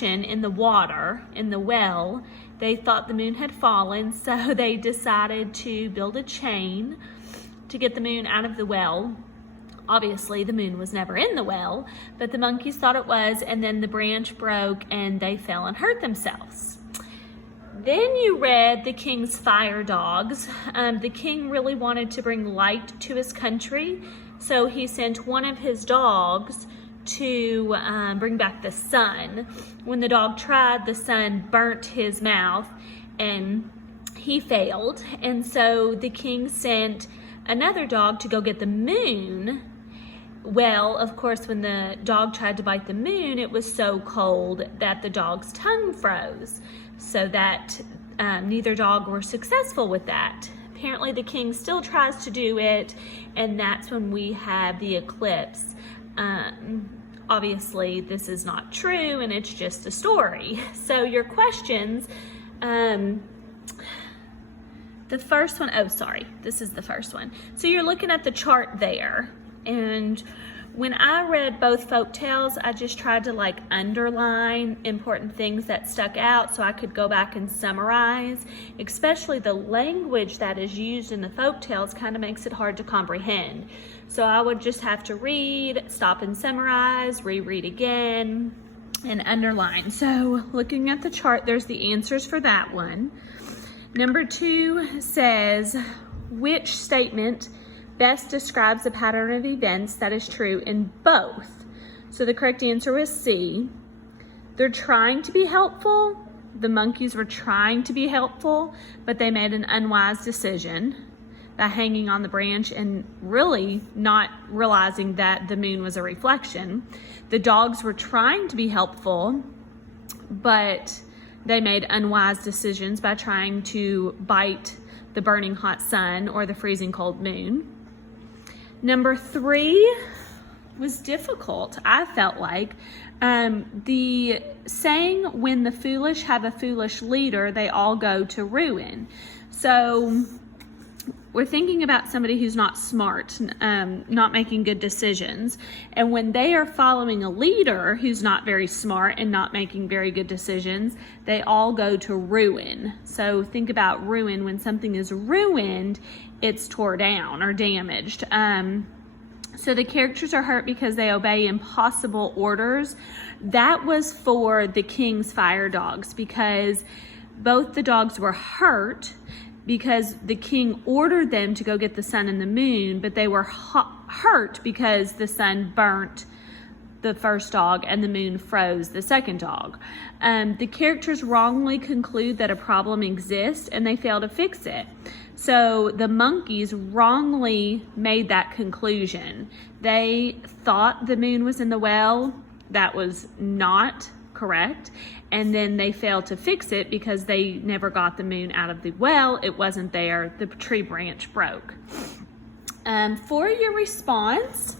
reflection in the water, in the well. They thought the moon had fallen, so they decided to build a chain to get the moon out of the well. Obviously, the moon was never in the well, but the monkeys thought it was, and then the branch broke and they fell and hurt themselves. Then you read the king's fire dogs. The king really wanted to bring light to his country, so he sent one of his dogs to bring back the sun. When the dog tried, the sun burnt his mouth and he failed. And so the king sent another dog to go get the moon. Well, of course, when the dog tried to bite the moon, it was so cold that the dog's tongue froze. So that neither dog were successful with that. Apparently the king still tries to do it, and that's when we have the eclipse. Obviously this is not true and it's just a story. So your questions, the first one, oh sorry, this is the first one. So you're looking at the chart there, and when I read both folk tales, I just tried to like underline important things that stuck out so I could go back and summarize. Especially the language that is used in the folk tales kind of makes it hard to comprehend. So I would just have to read, stop and summarize, reread again, and underline. So looking at the chart, there's the answers for that one. Number 2 says, which statement best describes the pattern of events that is true in both? So the correct answer was C. They're trying to be helpful. The monkeys were trying to be helpful, but they made an unwise decision by hanging on the branch and really not realizing that the moon was a reflection. The dogs were trying to be helpful, but they made unwise decisions by trying to bite the burning hot sun or the freezing cold moon. Number 3 was difficult, I felt like. The saying, when the foolish have a foolish leader, they all go to ruin. So we're thinking about somebody who's not smart, not making good decisions. And when they are following a leader who's not very smart and not making very good decisions, they all go to ruin. So think about ruin. When something is ruined, it's tore down or damaged. So the characters are hurt because they obey impossible orders. That was for the king's fire dogs, because both the dogs were hurt because the king ordered them to go get the sun and the moon, but they were hurt because the sun burnt the first dog and the moon froze the second dog. The characters wrongly conclude that a problem exists and they fail to fix it. So the monkeys wrongly made that conclusion. They thought the moon was in the well. That was not correct. And then they failed to fix it because they never got the moon out of the well. It wasn't there. The tree branch broke. For your response,